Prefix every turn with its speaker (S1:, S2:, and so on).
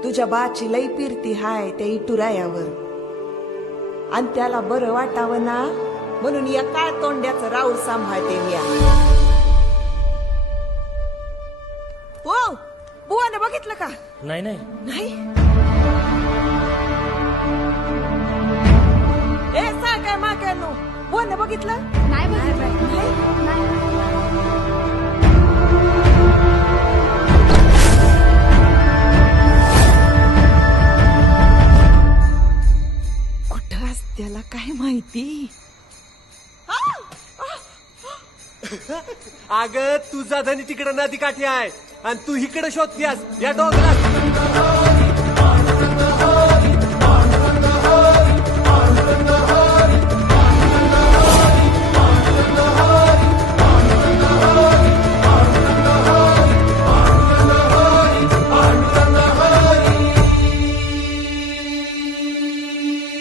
S1: तुझ्या बाची लई पिरती हाय त्या इटुरायावर, आणि त्याला बरं वाटावं ना म्हणून या काळ तोंड्याचं राऊळ सांभाळते मी. हो बुवाने बघितलं का?
S2: नाही नाही
S1: नाही. ए सा काय माक्यानो बुवाने बघितलं
S3: नाही
S1: कुठं असत्याला काय माहिती.
S4: अगं तुझा धनी तिकडे नदी काठी आहे आणि तू इकडे शोधतेस या डोंगरात.